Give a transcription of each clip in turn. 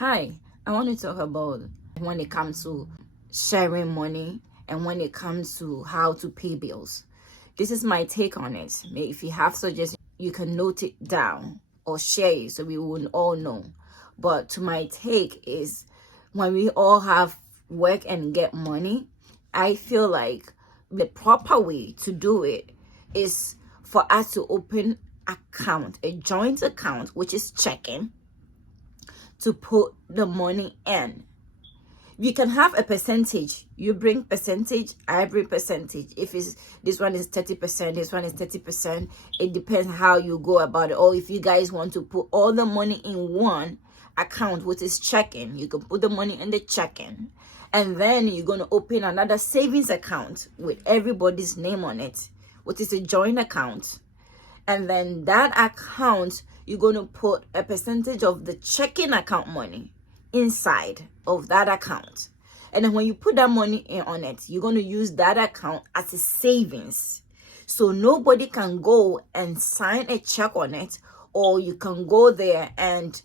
Hi, I want to talk about when it comes to sharing money and when it comes to how to pay bills. This is my take on it. If you have suggestions, you can note it down or share it so we will all know. But to my take is when we all have work and get money, I feel like the proper way to do it is for us to open a joint account, which is checking, to put the money in. You can have a percentage. You bring percentage, I bring percentage. If it's this one is 30%, this one is 30%. It depends how you go about it. Or if you guys want to put all the money in one account, which is checking, you can put the money in the checking. And then you're going to open another savings account with everybody's name on it, which is a joint account. And then that account, you're going to put a percentage of the checking account money inside of that account. And then when you put that money in on it, you're going to use that account as a savings. So nobody can go and sign a check on it, or you can go there and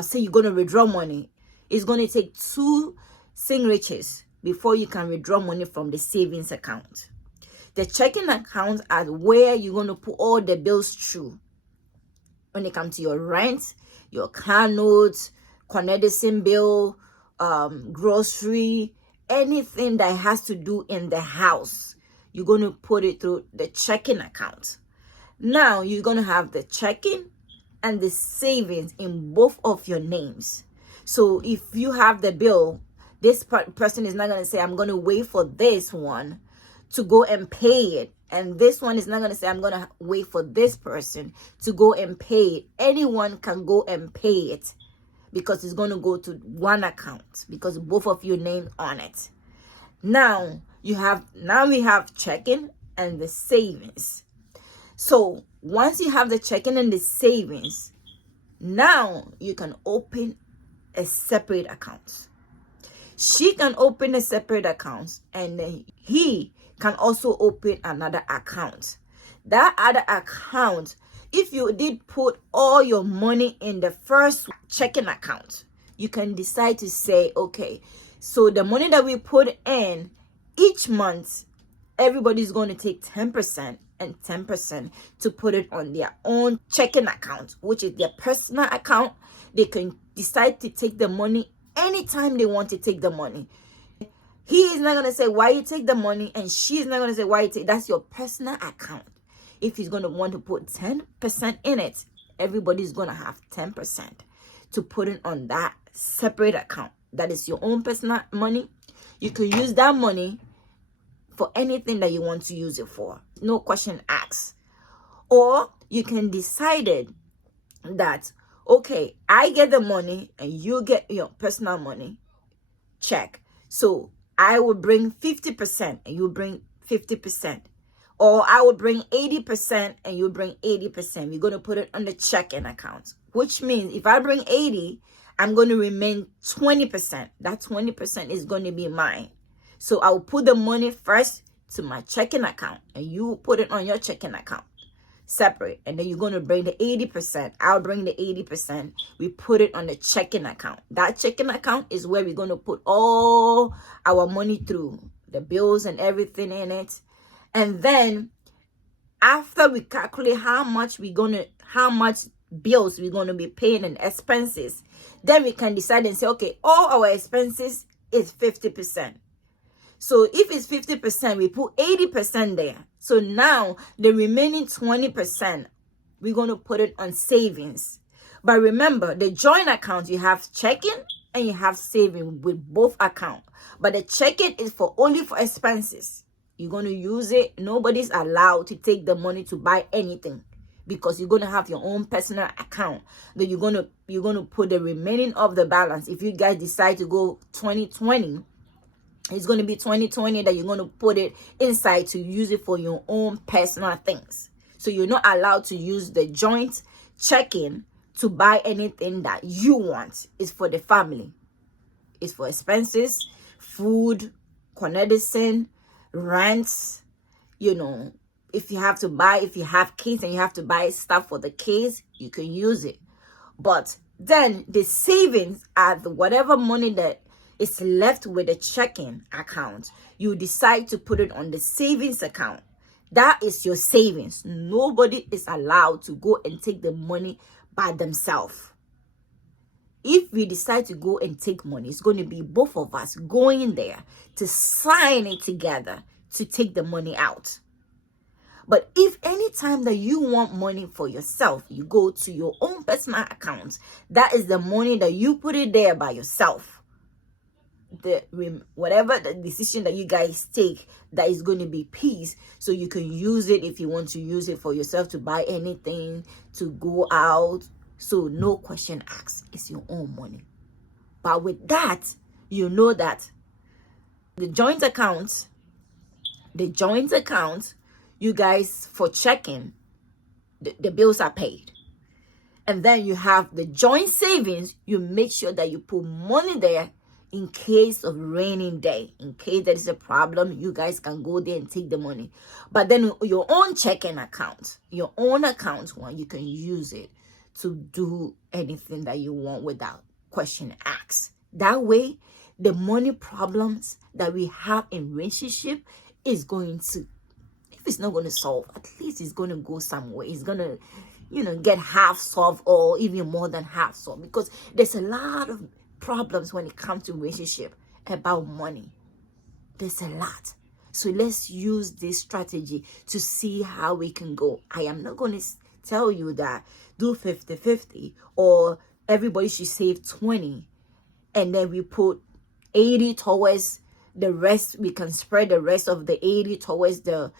say you're going to withdraw money. It's going to take 2 signatures before you can withdraw money from the savings account. The checking account are where you're going to put all the bills through. When it comes to your rent, your car notes, Conedison bill, grocery, anything that has to do in the house, you're going to put it through the checking account. Now you're going to have the checking and the savings in both of your names. So if you have the bill, this person is not going to say, I'm going to wait for this one to go and pay it. And this one is not going to say, I'm going to wait for this person to go and pay it. Anyone can go and pay it because it's going to go to one account because both of you named on it. Now we have checking and the savings. So once you have the checking and the savings, now you can open a separate account. She can open a separate account, and he can also open another account. That other account, if you did put all your money in the first checking account, you can decide to say, okay, so the money that we put in each month, everybody's going to take 10% and 10% to put it on their own checking account, which is their personal account. They can decide to take the money anytime they want to take the money. He is not going to say why you take the money, and she is not going to say why you take. That's your personal account. If he's going to want to put 10% in it, everybody's going to have 10% to put it on that separate account. That is your own personal money. You can use that money for anything that you want to use it for. No question asked. Or you can decide that, okay, I get the money and you get your personal money. Check. So I will bring 50% and you bring 50%. Or I will bring 80% and you bring 80%. We're going to put it on the checking account. Which means if I bring 80, I'm going to remain 20%. That 20% is going to be mine. So I will put the money first to my checking account and you put it on your checking account. Separate. And then you're going to bring the 80%. I'll bring the 80%. We put it on the checking account. That checking account is where we're going to put all our money through, the bills and everything in it. And then after we calculate how much bills we're going to be paying and expenses, then we can decide and say, okay, all our expenses is 50%. So if it's 50%, we put 80% there. So now the remaining 20%, we're going to put it on savings. But remember, the joint account, you have checking and you have saving with both accounts. But the checking is only for expenses. You're going to use it. Nobody's allowed to take the money to buy anything because you're going to have your own personal account. Then you're going to put the remaining of the balance. If you guys decide to go 2020, it's going to be 2020 that you're going to put it inside to use it for your own personal things. So you're not allowed to use the joint checking to buy anything that you want. It's for the family. It's for expenses, food, Conedison, rents, if you have kids and you have to buy stuff for the kids, you can use it. But Then the savings are whatever money that is left with the checking account. You decide to put it on the savings account. That is your savings. Nobody is allowed to go and take the money by themselves. If we decide to go and take money, it's going to be both of us going there to sign it together to take the money out. But if any time that you want money for yourself, you go to your own personal account, that is the money that you put it there by yourself. Whatever the decision that you guys take, that is going to be peace, so you can use it if you want to use it for yourself, to buy anything, to go out. So no question asked. It's your own money. But with that, you know that the joint account, you guys, for checking, the bills are paid. And then you have the joint savings. You make sure that you put money there in case of raining day. In case there is a problem, you guys can go there and take the money. But then your own checking account, your own account one, you can use it to do anything that you want without question asked. That way, the money problems that we have in relationship is going to, if it's not going to solve, at least it's going to go somewhere. It's going to, get half solved, or even more than half solved, because there's a lot of problems when it comes to relationship about money. There's a lot. So let's use this strategy to see how we can go. I am not going to tell you that do 50-50 or everybody should save 20 and then we put 80 towards the rest. We can spread the rest of the 80 towards the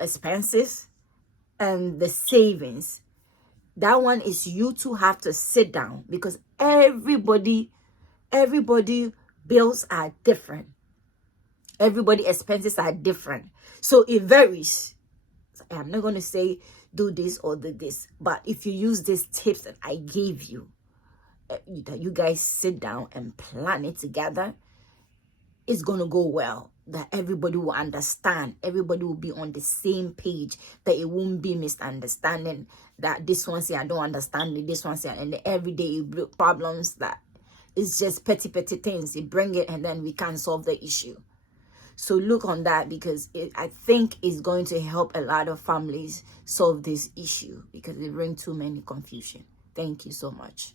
expenses and the savings. That one is you two have to sit down, because everybody bills are different. Everybody expenses are different. So it varies. I'm not going to say do this or do this, but if you use these tips that I gave you, that you guys sit down and plan it together, it's going to go well. That everybody will understand. Everybody will be on the same page. That it won't be misunderstanding. That this one say I don't understand it. This one say, and the everyday problems that it's just petty things. You bring it and then we can't solve the issue. So look on that, because I think it's going to help a lot of families solve this issue, because it brings too many confusion. Thank you so much.